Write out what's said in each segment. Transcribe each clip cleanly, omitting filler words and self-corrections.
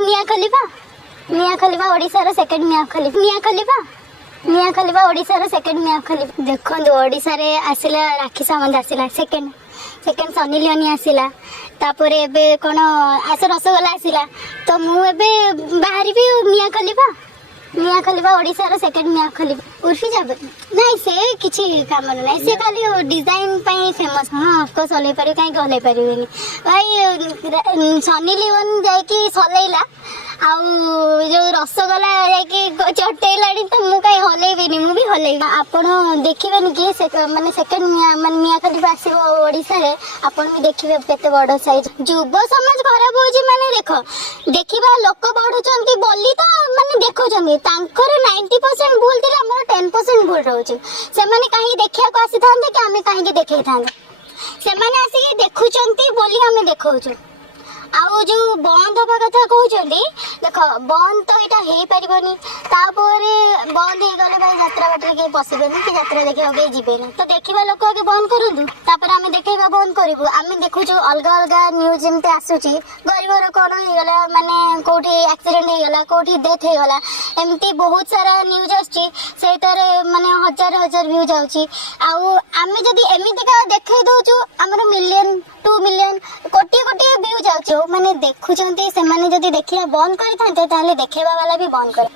मिया खलीफा ओडिशार सेकंड मिया खलीफा ओडिशार सेकंड मिया खलीफा देखो ओडिशा रे आसिला राखी सावंत आसिला सेकंड सनी लियोनी आसिला तापर एबे कोन आस रसगोला आसिला तो मु एबे बाहरी भी मिया खलीफा ओडिशार सेकंड मिया खलीफा उर्फी जाबत नहीं से किछि काम नहीं से खाली डिजाइन पई फेमस हां ऑफ कोर्स ओले पारि काई ओले पारिबेनी भाई सनी लियोन जाय कि सलेइला आउ जो रसगोला जाय चटेलाड़ी तो मु काई हलेबेनी मु भी हलेबा आपण देखिबेनी कि माने सेकंड मिया खलीफा आसीबो ओडिसा रे आपण भी देखिबे केते बड़ साइज युवा समाज खराब होजी माने देखो देखिबा लोक बढ़ुचंती बोली तो माने देखुचंती तांकर 90% भूल थिले हमर 10% भूल रहउची से माने काहे देखिया को आसी थांते कि हमें काहे देखै थांते से माने आसी देखुचंती बोली हमें देखौछु आउ जो बंद होगा कथा कहउचंती देखो बंद तो एटा हे परिबनी तापरे बंद हे गले भाई यात्रा बाटे के पसिबेनी कि यात्रा देखियो के जिबेनी तो देखिबा लोक के बंद करंदु तापर हमें देखैबा बंद करबु हमें देखुछु अलगा अलगा न्यूज एमते आसुची गरीबर कोन हे गला माने कोठी एक्सीडेंट हे गला कोठी डेथ हे गला एमती बहुत सारा न्यूज आछी सेतरे माने हजार हजार व्यू जाउची आउ हमें जदी एमितिका देखै दोछु हमर मिलियन 2 मिलियन कोटी कोटी व्यू जाउची माने देखुचंती से माने जदी देखिया बंद करि थांते ताले देखेबा वाला भी बंद करे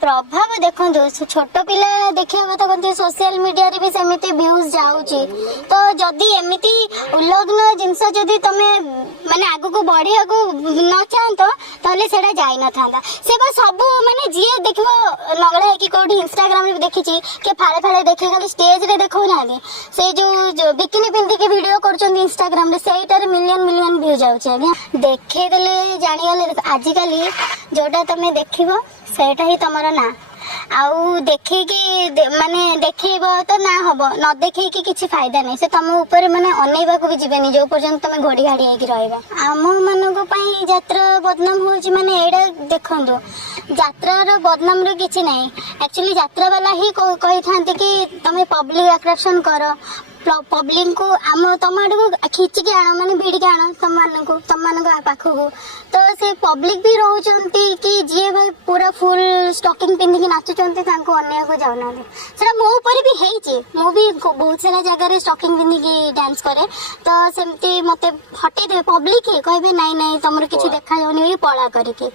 प्रभाव देखो छोट पिला देखिया तो कहते सोशल मीडिया रे भी सेमिति व्यूज जाउची तो जदी एमिति उल्लग्न जिंस जदी तमे माने आगु को बढ़िया को न चाहतो ताले सेडा जाई न थांदा से बा सब माने जिए देखबो नगला है कि कोठी इंस्टाग्राम रे देखि छी के फाळे फाळे देखे खाली स्टेज रे देखौ नानी से जो बिकिनी पिंदी के वीडियो करचोंदी इंस्टाग्राम रे सेटार मिलियन मिलियन व्यू जाउची आज्ञा देखे देले जानि गले आजि काली जोटा तमे देखिबो सेटा ही तमरा ना आउ देखि कि माने देखिबो तो ना हबो न देखि कि किछि फायदा नै से तम ऊपर माने अनैबा को भी जिबेनी जो पर्यंत तमे घोड़ी घाड़ी आकि रहबा आम मानन को पई यात्रा बदनाम होछि माने एडा देखंदो यात्रा रो बदनाम रो किछि नै एक्चुअली यात्रा वाला ही कहि थांते कि तमे पब्लिक अट्रैक्शन करो पब्लिक को आम तुम आड़ को खिचिक आण माने भिड़ के आण तुम पाखक तो से पब्लिक भी रोचंती कि जी भाई पूरा फुल स्टॉकिंग पिंधिकी नाचुचंती तांको अन्य को जाउना सेटा मो ऊपर भी हेची मो भी बहुत सारा जगह रे स्टॉकिंग पिंधिकी डांस करे तो सेमती मते हटे दे पब्लिक ही कहबे नाइ नाइ तमर किछि देखा जाउनी पळा करके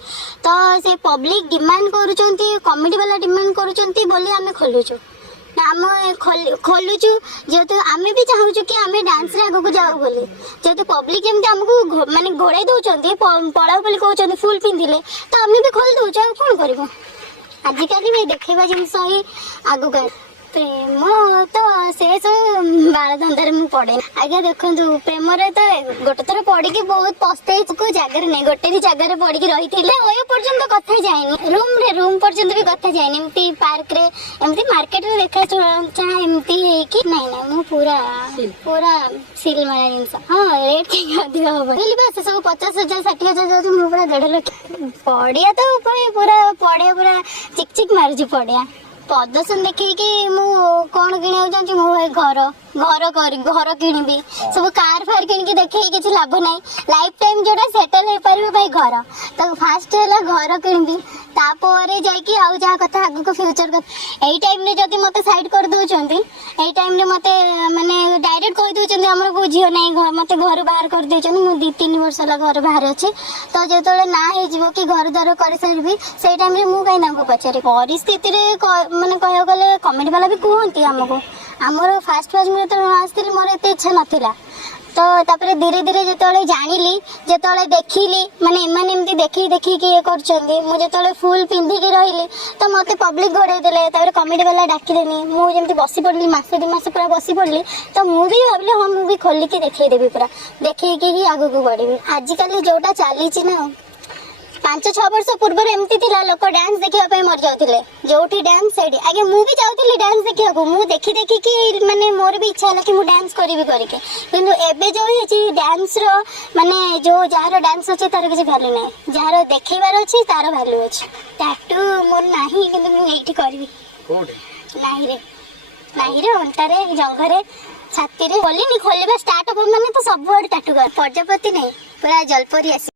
तो से पब्लिक डिमांड करूचंती कॉमेडी वाला डिमांड करूचंती बोली हमें खोलुछु आम खोलुचु जेहेतु आमे भी चाहूचु कि आमे डांस रे आगो को जाऊ बोली जेहेतु पब्लिक एमती हमको माने गोड़ाई दउचंती पळाउ बोली कहउचंती फुल पिंधिले तो आमे भी खोल दउचु आ कोन करबो आजि काली भी देखेबा जिंस ही आगो का प्रेम तो से बाल धंदार मु पड़े आगे देखु प्रेम रे तो गोटे थर पड़ी की बहुत पस्ते को जगह नहीं गोटे जगह पड़ी रही पर्यंत कथा जाए रूम पर्यंत भी कथा जाए एमती पार्क रे एमती मार्केट रे देखा चाहे एमती कि नहीं नहीं मु पूरा सिल मारा जिनस हाँ रेट ठीक अधिक हम बस सब 50,000 60,000 मु पूरा 1.5 लाख पड़िया तो पूरा पड़िया पूरा चिक मारुची पड़िया प्रदर्शन देखी मु कौन किणा चाहूँ मो भाई घर किणबी सब कार फार किणकी देखे किसी लाभ ना लाइफ टाइम जोटा सेटल हो पार भाई घर तो फास्ट है घर किणबी तापर जाकि आउ जहाँ कथा आगु फ्यूचर कथा यही टाइम रे जदि मते साइड कर दउचंती एई टाइम रे मते माने डायरेक्ट कहि दउचंती हमर को झियो नै मते घर बाहर कर देचंती मु 2-3 वर्ष ला घर बाहर अछि तो जेतोले ना हे जीवो कि घर द्वार कर सरबी सेई टाइम रे मु काई नाको पचारे परिस्थिति रे माने कहयो गले कमेडी वाला भी कहंती हमको हमर फास्ट में तो आस्थिल मोर एते इच्छा नथिला तो तापरे धीरे धीरे जेतोले जानिली जेतोले देखिली माने एमाने एमती देखि देखि कि ये करचंदी मु जेतोले फुल पिंधी के रहिली तो मते पब्लिक गोड़े देले तापरे कॉमेडी वाला डाकी देनी मु जेमती बसी पड़ली मासे 2 मास पूरा बसी पड़ली तो मु भी भाबले हम मु भी खोली के देखै देबी पूरा देखै के ही आगु को बढ़ी आज काली जोटा चाली छि ना 5-6 वर्ष पूर्व एमती थिला लोक डांस देखिया पे मर जाउथिले जोठी डांस सेडी आगे मु भी जाउथिली डांस देखिया को मु देखि देखि कि माने मोर भी इच्छा होला कि मु डांस करिवि करके किंतु एबे जो हेची डांस रो माने जो जार डांस अछि तार किछ वैल्यू नै जार देखैबार अछि तार वैल्यू अछि टैटू मोर नाही किंतु मु एठी करबी कोठी नाही रे अंटारे जंघरे छाती रे बोली नि खोलिबा स्टार्ट हो माने तो सब वर्ड टैटू कर प्रजापति नै पूरा जलपरी आसी